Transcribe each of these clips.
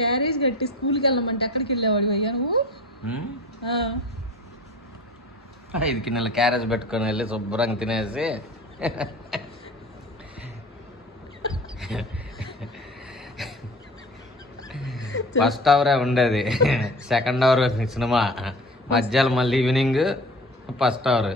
Carriage కట్టి స్కూల్కి వెళ్ళమంటే ఎక్కడికి వెళ్ళేవాడు అయ్యా నువ్వు? ఐదు కిన్నెల క్యారేజ్ పెట్టుకొని వెళ్ళి శుభ్రంగా తినేసి. ఫస్ట్ అవరే ఉండేది. Second hour cinema. మధ్యాహ్నం మళ్ళీ ఈవినింగ్ ఫస్ట్ అవర్.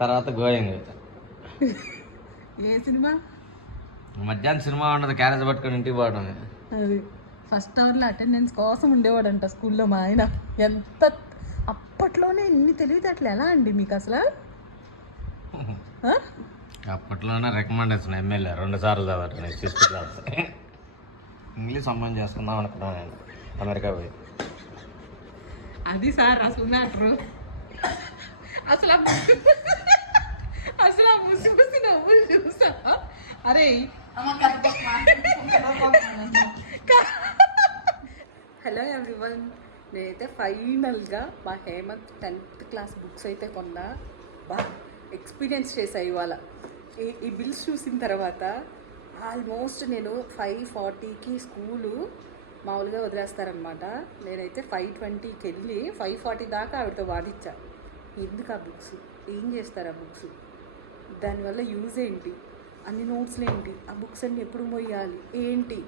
తర్వాత గోయింగ్. ఏ సినిమా? మధ్యాహ్నం సినిమా ఉండదు క్యారేజ్ పట్టుకొని ఇంటికి పోవడం అది. ఫస్ట్ అవర్లో అటెండెన్స్ కోసం ఉండేవాడంట స్కూల్లో మా ఆయన. ఎంత అప్పట్లోనే ఇన్ని తెలివితేటలు ఎలా అండి మీకు అసలు? అప్పట్లోనే రికమెండేషన్ ఎమ్మెల్యే రెండు సార్లు ఫిఫ్త్ క్లాస్ ఇంగ్లీష్ సంబంధం చేసుకుందాం అనుకున్నాను నేను అమెరికా పోయి. అది సార్ అసలు మ్యాటరు. అసలు అసలు ఆ ముసి ముసి నవ్వులు చూసా. అరే హలో ఎవ్రీవన్ నేనైతే ఫైనల్గా మా హేమంత్ టెన్త్ క్లాస్ బుక్స్ అయితే కొన్నా. బా ఎక్స్పీరియన్స్ చేసా ఇవాళ. ఈ ఈ బిల్స్ చూసిన తర్వాత ఆల్మోస్ట్ నేను ఫైవ్ ఫార్టీకి స్కూలు మామూలుగా వదిలేస్తారనమాట నేనైతే ఫైవ్ ట్వంటీకి వెళ్ళి ఫైవ్ ఫార్టీ దాకా ఆవిడతో వాదిచ్చా. ఎందుకు ఆ బుక్స్ ఏం చేస్తారు ఆ బుక్స్ దానివల్ల యూజ్ ఏంటి? అన్ని నోట్స్లు ఏంటి? ఆ బుక్స్ అన్ని ఎప్పుడు మొయ్యాలి? ఏంటి?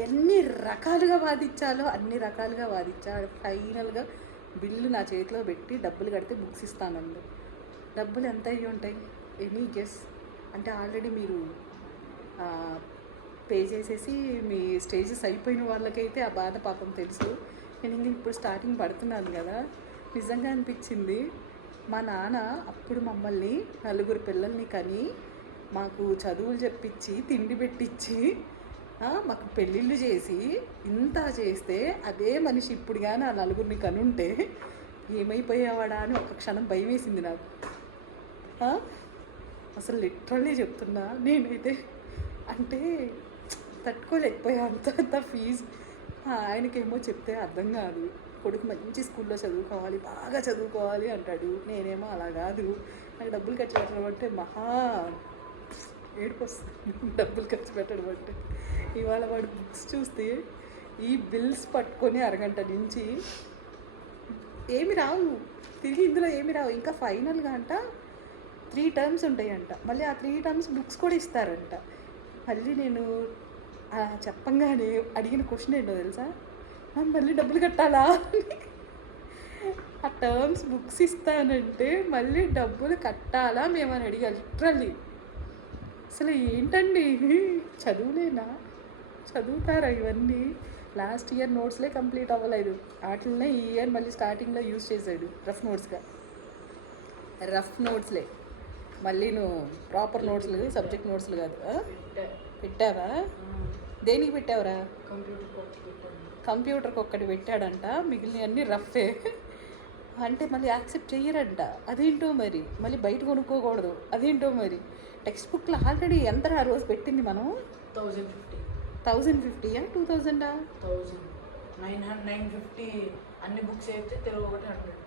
ఎన్ని రకాలుగా వాదించాలో అన్ని రకాలుగా వాదించాడు. ఫైనల్గా బిల్లు నా చేతిలో పెట్టి డబ్బులు కడితే బుక్స్ ఇస్తానందు డబ్బులు ఎంత అయ్యి ఉంటాయి? Any guess. అంటే ఆల్రెడీ మీరు పే చేసేసి మీ స్టేజెస్ అయిపోయిన వాళ్ళకైతే ఆ బాధ పాపం తెలుసు. నేను ఇంక ఇప్పుడు స్టార్టింగ్ పడుతున్నాను కదా. నిజంగా అనిపించింది మా నాన్న అప్పుడు మమ్మల్ని నలుగురు పిల్లల్ని కని మాకు చదువులు చెప్పించి తిండి పెట్టించి మాకు పెళ్ళిళ్ళు చేసి ఇంత చేస్తే అదే మనిషి ఇప్పుడు కానీ ఆ నలుగురిని కనుంటే ఏమైపోయేవాడా అని ఒక క్షణం భయం వేసింది నాకు అసలు లిటరల్లీ చెప్తున్నా నేనైతే అంటే తట్టుకోలేకపోయా అంత అంత ఫీజు ఆయనకేమో చెప్తే అర్థం కాదు. కొడుకు మంచి స్కూల్లో చదువుకోవాలి బాగా చదువుకోవాలి అంటాడు. నేనేమో అలా కాదు. నాకు డబ్బులు ఖర్చు పెట్టడం అంటే మహా ఏడుపు వస్తుంది. డబ్బులు ఖర్చు పెట్టడం అంటే. ఇవాళ వాడు బుక్స్ చూస్తే ఈ బిల్స్ పట్టుకొని అరగంట నుంచి ఏమి రావు. తిరిగి ఇందులో ఏమి రావు. ఇంకా ఫైనల్గా అంట త్రీ టర్మ్స్ ఉంటాయంట. మళ్ళీ ఆ త్రీ టర్మ్స్ బుక్స్ కూడా ఇస్తారంట. మళ్ళీ నేను చెప్పంగానే అడిగిన క్వశ్చన్ ఏంటో తెలుసా? మళ్ళీ డబ్బులు కట్టాలా? ఆ టర్మ్స్ బుక్స్ ఇస్తానంటే మళ్ళీ డబ్బులు కట్టాలా మేమని అడిగా లిటరల్లీ. అసలు ఏంటండి? చదువులేనా? చదువుతారా ఇవన్నీ? లాస్ట్ ఇయర్ నోట్స్లే కంప్లీట్ అవ్వలేదు. వాటిల్నే ఈ ఇయర్ మళ్ళీ స్టార్టింగ్లో యూజ్ చేసాడు రఫ్ నోట్స్గా. రఫ్ నోట్స్లే. మళ్ళీ నువ్వు ప్రాపర్ నోట్స్లు సబ్జెక్ట్ నోట్స్లు కాదు. పెట్టావా? దేనికి పెట్టావురా? కంప్యూటర్కి ఒక్కటి పెట్టాడంట. మిగిలిన అన్ని రఫ్ఫే అంటే మళ్ళీ యాక్సెప్ట్ చెయ్యరంట. అదేంటో మరి? మళ్ళీ బయట కొనుక్కోకూడదు. అదేంటో మరి? టెక్స్ట్ బుక్లో ఆల్రెడీ ఎంత ఆ రోజు పెట్టింది మనం? Thousand fifty. థౌజండ్ ఫిఫ్టీయా two థౌజండా thousand nine hundred nine fifty అన్ని బుక్స్ అయితే తెలుగు ఒకటి హండ్రెడ్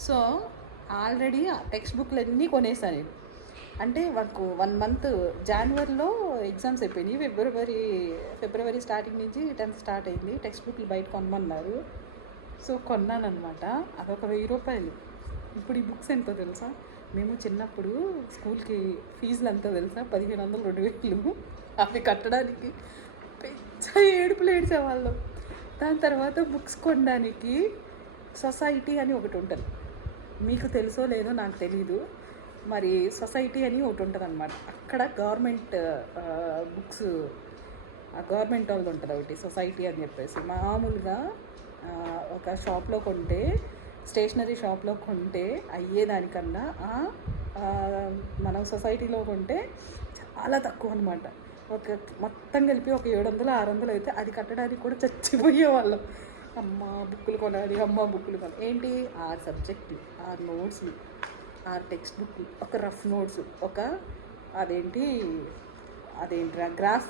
సో ఆల్రెడీ టెక్స్ట్ బుక్లు అన్నీ కొనేసాను. నేను అంటే మాకు వన్ మంత్ జనవరిలో ఎగ్జామ్స్ అయిపోయినాయి. ఫిబ్రవరి ఫిబ్రవరి స్టార్టింగ్ నుంచి టెన్త్ స్టార్ట్ అయింది. టెక్స్ట్ బుక్లు బయట కొనమన్నారు. సో కొన్నానమాట అదొక వెయ్యి రూపాయలు. ఇప్పుడు ఈ బుక్స్ ఎంతో తెలుసా? మేము చిన్నప్పుడు స్కూల్కి ఫీజులు ఎంతో తెలుసా? పదిహేను వందలు రెండు వేలు. అవి కట్టడానికి పెద్ద ఏడుపులు ఏడ్చేవాళ్ళం. దాని తర్వాత బుక్స్ కొనడానికి సొసైటీ అని ఒకటి ఉంటుంది. మీకు తెలుసో లేదో నాకు తెలీదు. మరి సొసైటీ అని ఒకటి ఉంటుంది అనమాట అక్కడ గవర్నమెంట్ బుక్స్ గవర్నమెంట్ వాళ్ళది ఉంటుంది ఒకటి సొసైటీ అని చెప్పేసి. మామూలుగా ఒక షాప్లో కొంటే స్టేషనరీ షాప్లో కొంటే అయ్యేదానికన్నా మనం సొసైటీలో కొంటే చాలా తక్కువ అనమాట ఒక మొత్తం కలిపి ఒక ఏడు వందలు ఆరు వందలు అయితే అది కట్టడానికి కూడా చచ్చిపోయే వాళ్ళం అమ్మ బుక్కులు కొనాలి అమ్మ బుక్కులు కొనాలి. ఏంటి? ఆ సబ్జెక్ట్ ఆ నోట్స్ ఆ టెక్స్ట్ బుక్ ఒక రఫ్ నోట్స్ ఒక అదేంటి అదేంటి గ్రాఫ్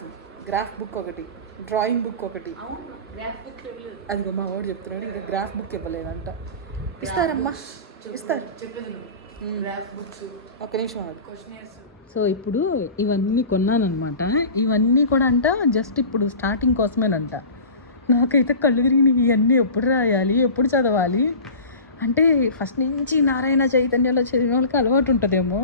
గ్రాఫ్ బుక్ ఒకటి డ్రాయింగ్ బుక్ ఒకటి. అదిగో మా వాడు చెప్తున్నాడు ఇంకా గ్రాఫ్ బుక్ ఇవ్వలేదంట. ఇస్తారమ్మా ఇస్తారు. చెప్పేది నువ్వు. గ్రాఫ్ బుక్స్ ఒక నిమిషం ఆగు. సో ఇప్పుడు ఇవన్నీ కొన్నానమాట ఇవన్నీ కూడా అంట జస్ట్ ఇప్పుడు స్టార్టింగ్ కోసమేనంట. నాకైతే కళ్ళు తిరిగినాయి ఇవన్నీ ఎప్పుడు రాయాలి ఎప్పుడు చదవాలి? అంటే ఫస్ట్ నుంచి నారాయణ చైతన్యంలో చదివిన వాళ్ళకి అలవాటు ఉంటుందేమో.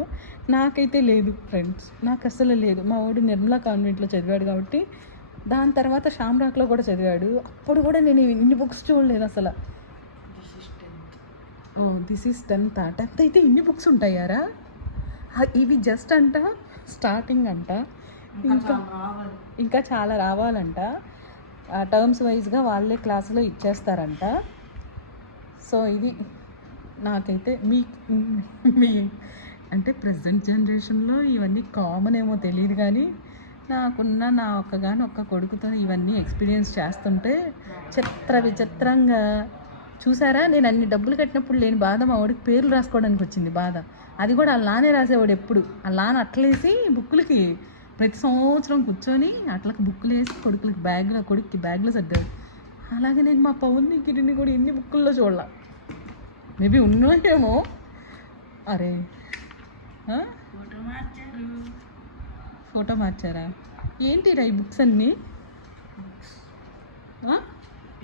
నాకైతే లేదు ఫ్రెండ్స్ నాకు అసలు లేదు. మా వాడు నిర్మలా కాన్వెంట్లో చదివాడు కాబట్టి దాని తర్వాత షామ్రాక్లో కూడా చదివాడు. అప్పుడు కూడా నేను ఇన్ని బుక్స్ చూడలేదు అసలు. Oh this is tenth tenth అయితే ఇన్ని బుక్స్ ఉంటాయారా ఇవి జస్ట్ అంట స్టార్టింగ్ అంట. ఇంకా ఇంకా చాలా రావాలంట. టర్మ్స్ వైజ్గా వాళ్ళే క్లాసులో ఇచ్చేస్తారంట. సో ఇది నాకైతే మీ మీ అంటే ప్రజెంట్ జనరేషన్లో ఇవన్నీ కామన్ ఏమో తెలియదు కానీ నాకున్న నా ఒక్కగాని ఒక్క కొడుకుతో ఇవన్నీ ఎక్స్పీరియన్స్ చేస్తుంటే చిత్ర విచిత్రంగా చూసారా? నేను అన్ని డబ్బులు కట్టినప్పుడు లేని బాధ మా వాడికి పేర్లు రాసుకోవడానికి వచ్చింది బాధ. అది కూడా నానే రాసేవాడు ఎప్పుడు. నాన్న అట్లేసి బుక్కులకి ప్రతి సంవత్సరం కూర్చొని అట్లకి బుక్కులు వేసి కొడుకులకి బ్యాగ్లో కొడుక్కి బ్యాగ్లో సర్దాడు అలాగే నేను మా పవన్ని కిరిని కూడా ఎన్ని బుక్కుల్లో చూడాల. మేబీ ఉన్నాయేమో అరే? ఫోటో మార్చారు. ఏంటిరా ఈ బుక్స్ అన్నీ?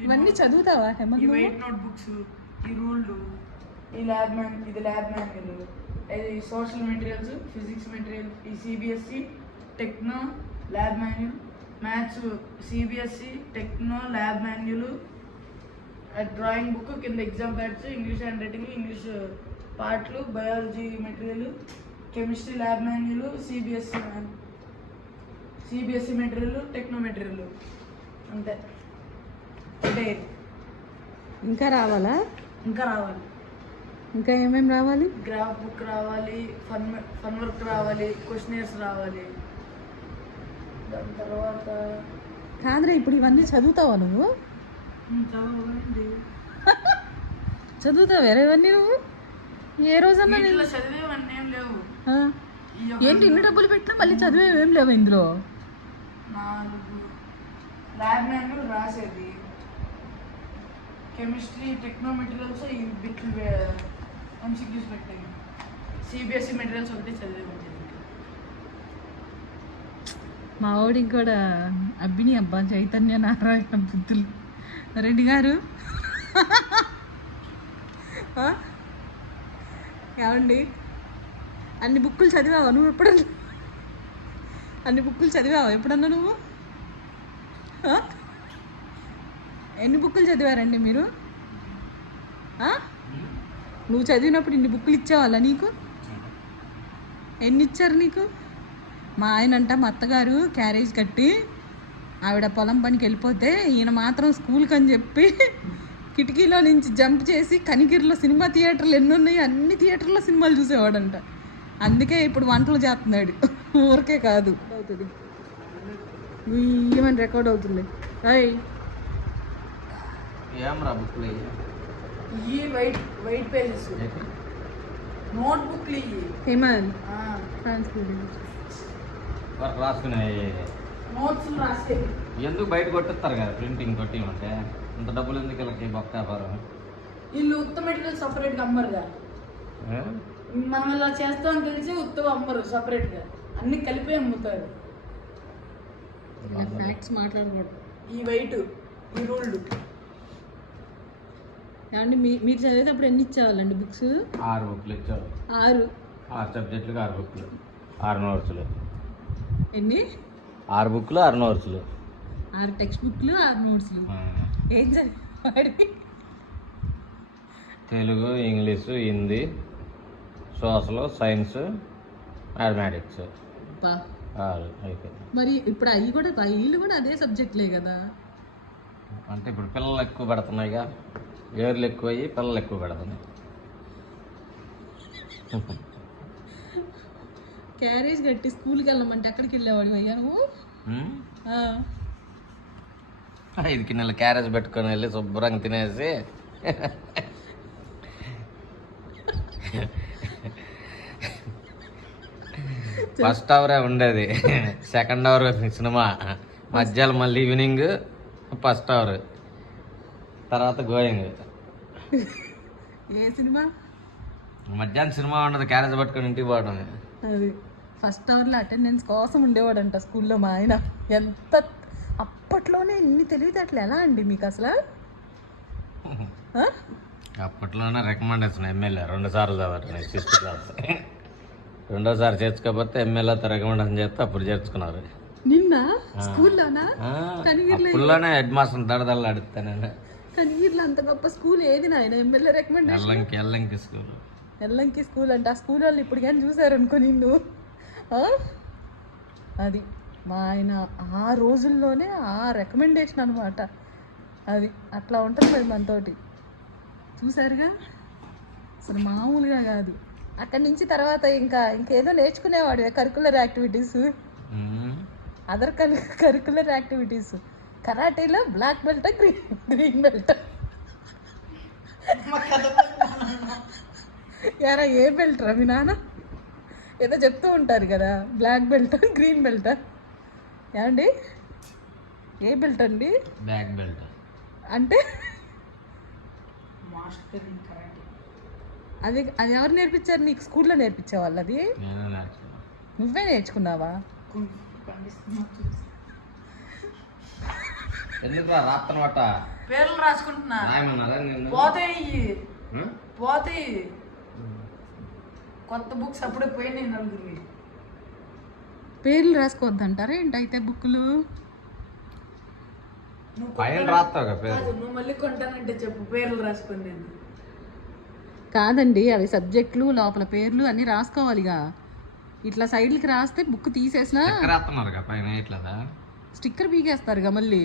ఇవన్నీ చదువుతావా హేమంత్ నోట్ బుక్స్ ఈ రూల్డ్ ఈ ల్యాబ్ మ్యాన్ ఇది ల్యాబ్ మాన్యువల్ ఇది సోషల్ మెటీరియల్స్ ఫిజిక్స్ మెటీరియల్ ఈ CBSE techno lab manual maths CBSE techno lab manual drawing book కింద exam pads English hand writing English పార్ట్లు biology material chemistry lab manual CBSE CBSE material techno material అంతే. అంటే ఇంకా రావాలా? ఇంకా రావాలి. ఇంకా ఏమేమి రావాలి? గ్రాఫ్ బుక్ రావాలి ఫన్ ఫన్ వర్క్ రావాలి క్వశ్చనర్స్ రావాలి. దాని తర్వాత కాదురా ఇప్పుడు ఇవన్నీ చదువుతావా నువ్వు? చదవండి చదువుతావా వేరే ఇవన్నీ నువ్వు? ఏ రోజన్నా నేను చదివేవన్నీ ఏం లేవు. ఏంటి ఇన్ని డబ్బులు పెట్టినా మళ్ళీ చదివేవి ఏం లేవు ఇందులో? నాలుగు. ల్యాబ్ మాన్యువల్ రాసేది. కెమిస్ట్రీ టెక్నో మెటీరియల్స్ ఈ బిట్లు ఎంసీక్యూస్ పెట్టాయి సిబిఎస్ఈ మెటీరియల్స్ ఒకటి చదివేది. మా వాడికి కూడా అబ్బిని అబ్బా చైతన్య నారాయణ బుద్ధులు. రెడ్డి గారు. ఏమండి? అన్ని బుక్కులు చదివావా? నువ్వు ఎప్పుడన్నా? అన్ని బుక్కులు చదివావా? ఎప్పుడన్నా నువ్వు? ఎన్ని బుక్కులు చదివారండి మీరు? నువ్వు చదివినప్పుడు ఇన్ని బుక్లు ఇచ్చేవాళ్ళ నీకు? ఎన్ని ఇచ్చారు నీకు? మా ఆయన అంట మా అత్తగారు క్యారేజ్ కట్టి ఆవిడ పొలం పనికి వెళ్ళిపోతే ఈయన మాత్రం స్కూల్కి అని చెప్పి కిటికీలో నుంచి జంప్ చేసి కనిగిరిలో సినిమా థియేటర్లు ఎన్ని ఉన్నాయి అన్ని థియేటర్లో సినిమాలు చూసేవాడంట. అందుకే ఇప్పుడు వంటలు చేస్తున్నాడు. ఊరికే కాదు. అవుతుంది. ఏమని రికార్డ్ అవుతుంది. అయ్ ఏం రా బుక్లు ఇవి? వైట్ వైట్ ఇవి హేమన్ రాసుకునే నోట్స్ రాసేవి ఎందుకు బయట కొట్టిస్తారు కదా ప్రింటింగ్ కొట్టి ఉంటే? ఇంత డబ్బులు ఎందుకు వీళ్ళకి బొక్క వ్యాపారం? వీళ్ళు ఉత్త మెటీరియల్ సపరేట్గా అమ్మరుగా? మనం ఇలా చేస్తామని తెలిసి ఉత్తవ అమ్మరు సపరేట్గా అన్ని కలిపి అమ్ముతారు. ఫ్యాక్ట్స్ మాట్లాడకూడదు. ఈ వైట్ ఈ రూల్డ్ ఏమండి మీ మీరు చదివేటప్పుడు ఎన్ని ఇచ్చేవాళ్ళండి బుక్స్? ఆరు బుక్లు ఇచ్చారు. ఆరు. ఆరు సబ్జెక్టులకు ఆరు బుక్లు. ఆరు నోట్సులు. ఎన్ని? ఆరు బుక్లు ఆరు నోట్సులు. ఆరు టెక్స్ట్ బుక్లు ఆరు నోట్స్లు. ఏం చదివాడి? Telugu English Hindi social science mathematics. మరి ఇప్పుడు అవి కూడా వీళ్ళు కూడా అదే సబ్జెక్ట్లే కదా? అంటే ఇప్పుడు పిల్లలు ఎక్కువ పెడుతున్నాయిగా. ఏర్లు ఎక్కువ అయ్యి పిల్లలు ఎక్కువ పెడుతున్నాయి క్యారేజ్ కట్టి స్కూల్కి వెళ్ళమంటే ఎక్కడికి వెళ్ళేవాడు అయ్యా నువ్వు. ఐదు కిన్నెల క్యారేజ్ పెట్టుకొని వెళ్ళి శుభ్రంగా తినేసి. ఫస్ట్ అవరే ఉండేది. Second hour cinema. మధ్యాహ్నం మళ్ళీ ఈవినింగ్ ఫస్ట్ అవర్. తర్వాత గోయింగ్ ఏ సినిమా? మధ్యాహ్నం సినిమా ఉండదు క్యారేజ్ పట్టుకొని ఇంటికి పోవడం అది ఫస్ట్ అవర్లో అటెండెన్స్ కోసం ఉండేవాడంట స్కూల్లో మా ఆయన. ఎంత అప్పట్లోనే ఇన్ని తెలివితేటలు ఎలా అండి మీకు అసలు? అప్పట్లోనే రికమెండేషన్ ఎమ్మెల్యే రెండు సార్లు ఫిఫ్త్ క్లాస్ రెండోసారి చేర్చుకోకపోతే ఎమ్మెల్యేతో రికమెండేషన్ చేస్తే అప్పుడు చేర్చుకున్నారు. నిన్న? స్కూల్లోనా? అప్పుల్లోనే హెడ్ మాస్టర్ దడదల్లా నేను కనీర్లో అంత గొప్ప స్కూల్ ఏది నాయన? MLA recommendation Ellanki Ellanki school. Ellanki school అంటే. ఆ స్కూల్ వాళ్ళు ఇప్పుడు కానీ చూసారు అనుకో నిన్ను? అది మా ఆయన ఆ రోజుల్లోనే ఆ రికమెండేషన్ అనమాట అది అట్లా ఉంటుంది మరి మనతోటి. చూసారుగా? అసలు మామూలుగా కాదు. అక్కడి నుంచి తర్వాత ఇంకా ఇంకేదో నేర్చుకునేవాడు curricular activities other curricular activities కరాటీలో black belt green green belt. యారా ఏ బెల్ట్ రా మీ నాన్న? ఏదో చెప్తూ ఉంటారు కదా బ్లాక్ బెల్ట్ గ్రీన్ బెల్ట్. ఏమండి? ఏ బెల్ట్ అండి? Back belt. అంటే? Master in karate. అది అది ఎవరు నేర్పించారు? నీకు స్కూల్లో నేర్పించేవాళ్ళు అది నేను నేర్చుకున్నా. నువ్వే నేర్చుకున్నావా? కుంగ్ పండిస్తున్నా ఎందుకు రాత్తనమాట పేర్లు రాసుకుంటున్నా. రాయమన్నారా నిన్ను? పోతాయి ఇయ్యి. ఆ? పోతాయి కొత్త బుక్స్ అప్పుడే పోయినాయి పేర్లు రాసుకోవద్దంటారా ఏంటైతే బుక్లు నువ్వు పైన రాస్తావు కదా పేరు కాదు, నువ్వు మళ్ళీ కొంటానంటే చెప్పు పేర్లు రాసుకొని నేను. కాదండి అవి సబ్జెక్టులు లోపల పేర్లు అన్నీ రాసుకోవాలిగా. ఇట్లా సైడ్లకి రాస్తే బుక్ తీసేసినా ఎక్కడ రాస్తున్నారు కదా పైన ఇట్లదా? స్టిక్కర్ పీకేస్తారుగా మళ్ళీ.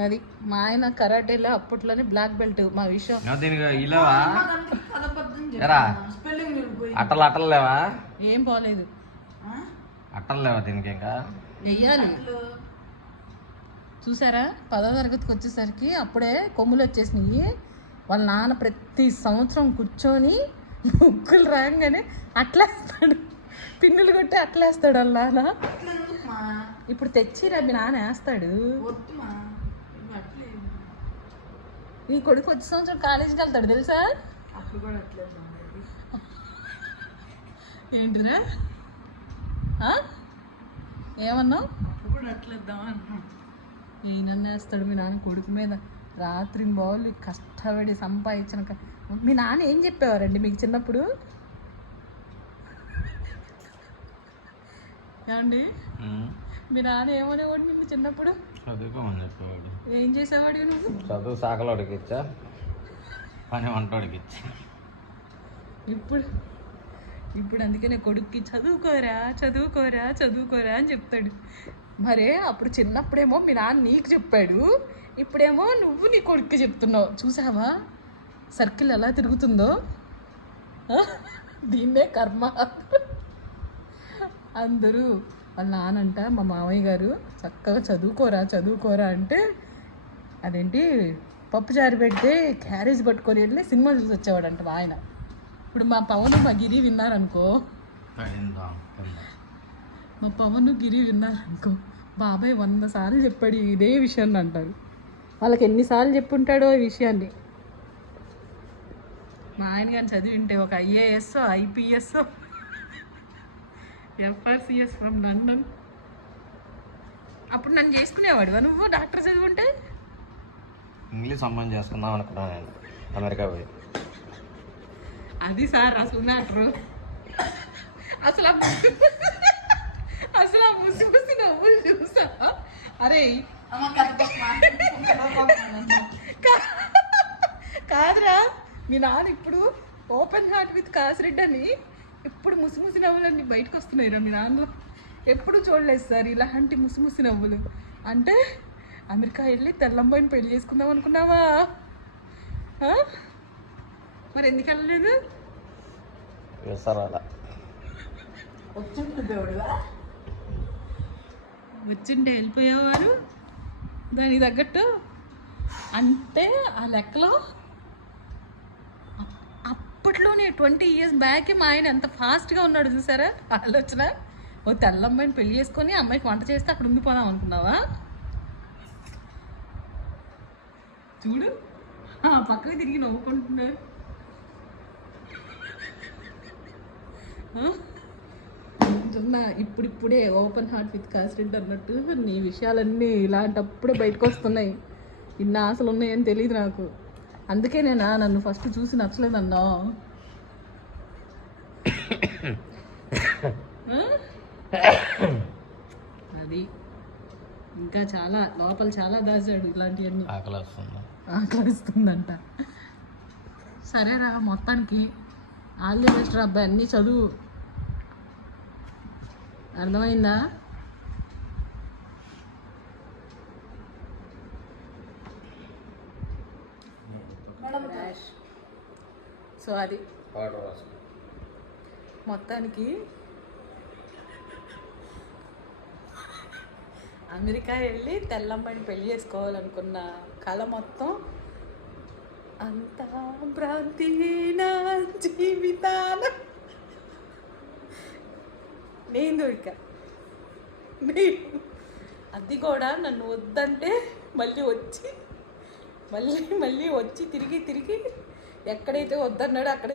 అది మా ఆయన కరాటేలో అప్పట్లోనే బ్లాక్ బెల్ట్ మా విషయం. అట్టలు అట్టలు లేవా? ఏం పోలేదు. ఆ? అట్టలు లేవా దీనికి ఇంకా? వెయ్యాలి. చూసారా? పదో తరగతికి వచ్చేసరికి అప్పుడే కొమ్ములు వచ్చేసినాయి. వాళ్ళ నాన్న ప్రతి సంవత్సరం కూర్చొని ముగ్గులు రాగానే అట్లేస్తాడు. పిన్నులు కొట్టి అట్లేస్తాడు వాళ్ళ నాన్న? ఇప్పుడు తెచ్చి మీ నాన్న వేస్తాడు. నీ కొడుకు వచ్చే సంవత్సరం కాలేజీకి వెళ్తాడు తెలుసా? ఏంటిరా? ఏమన్నావు? వేస్తాడు మీ నాన్న కొడుకు మీద. రాత్రి బావులు కష్టపడి సంపాదించిన మీ నాన్న ఏం చెప్పేవారండి మీకు చిన్నప్పుడు? ఏమండి. మీ నాన్న ఏమనేవాడు నిన్ను చిన్నప్పుడు? చదువుకోమని చెప్పేవాడు. ఏం చేసేవాడు నువ్వు? చదువు సాకలోడికి ఇచ్చా పని వంటోడికి ఇచ్చా ఇప్పుడు ఇప్పుడు అందుకనే కొడుక్కి చదువుకోరా చదువుకోరా చదువుకోరా అని చెప్తాడు. మరే అప్పుడు చిన్నప్పుడేమో మీ నాన్న నీకు చెప్పాడు ఇప్పుడేమో నువ్వు నీ కొడుక్కి చెప్తున్నావు. చూసావా? సర్కిల్ ఎలా తిరుగుతుందో? దీన్నే కర్మ. అందరూ వాళ్ళ నానంట మా మామయ్య గారు చక్కగా చదువుకోరా చదువుకోరా అంటే అదేంటి పప్పు చారు పెడితే క్యారేజ్ పట్టుకొని వెళ్ళి సినిమా చూసి వచ్చేవాడంట మా ఆయన. ఇప్పుడు మా పవన్ మా గిరి విన్నారనుకో. మా పవన్ గిరి విన్నారనుకో బాబాయ్ వంద సార్లు చెప్పాడు ఇదే విషయాన్ని అంటారు. వాళ్ళకి ఎన్నిసార్లు చెప్పుంటాడో ఈ విషయాన్ని. మా ఆయన కానీ చదివి ఉంటే ఒక IAS IPS FRCS from London అప్పుడు నన్ను చేసుకునేవాడు నువ్వు డాక్టర్ చదువుంటే? ఇంగ్లీష్ సంబంధం చేసుకుందాం అనుకున్నాను నేను. అమెరికా పోయి. అది సార్ అసలు మ్యాటర్. అసలు ఆ ముసి- అసలు ఆ ముసి ముసి నవ్వులు చూసా? అరే కాదురా మీ నాన్న ఇప్పుడు ఓపెన్ హార్ట్ విత్ కాసిరెడ్ అని ఇప్పుడు ముసి ముసి నవ్వులన్నీ బయటకు వస్తున్నాయిరా మీ నాన్నలో ఎప్పుడు చూడలేదు సార్ ఇలాంటి ముసి ముసి నవ్వులు. అంటే అమెరికా వెళ్ళి తెల్లంబాయిని పెళ్ళి చేసుకుందాం అనుకున్నావా? మరి ఎందుకు వెళ్ళలేదు? వచ్చింటే వెళ్ళిపోయేవారు? దానికి తగ్గట్టు అంటే ఆ లెక్కలో అప్పట్లోనే ట్వంటీ ఇయర్స్ బ్యాక్ మా ఆయన ఎంత ఫాస్ట్గా ఉన్నాడు చూసారా? ఆలోచన. ఓ తెల్ల అమ్మాయిని పెళ్ళి చేసుకొని అమ్మాయికి వంట చేస్తే అక్కడ ఉండిపోదాం అనుకున్నావా? చూడు. పక్కకి తిరిగి నవ్వుకుంటున్నారు ఇప్పుడిప్పుడే ఓపెన్ హార్ట్ విత్ కాన్సిడెంట్ అన్నట్టు నీ విషయాలన్నీ ఇలాంటప్పుడే బయటకు వస్తున్నాయి ఇన్ని ఆశలు ఉన్నాయని తెలియదు నాకు. అందుకే నేనా నన్ను ఫస్ట్ చూసి నచ్చలేదన్నా అది. ఇంకా చాలా లోపల చాలా దాచాడు ఇలాంటివన్నీ. ఆకలి వస్తుంది ఆకలిస్తుందంట. సరేరా మొత్తానికి ఆల్ ది బెస్ట్ రా అబ్బాయి అన్నీ చదువు. అర్థమైందా? సో అది. మొత్తానికి అమెరికా వెళ్ళి తెల్లమ్మని పెళ్ళి చేసుకోవాలనుకున్న కళ మొత్తం అంతా భ్రాంతి నా జీవితాన. నేను దొరిక నేను. అది కూడా నన్ను వద్దంటే మళ్ళీ వచ్చి మళ్ళీ మళ్ళీ వచ్చి తిరిగి తిరిగి ఎక్కడైతే వద్దన్నాడో అక్కడ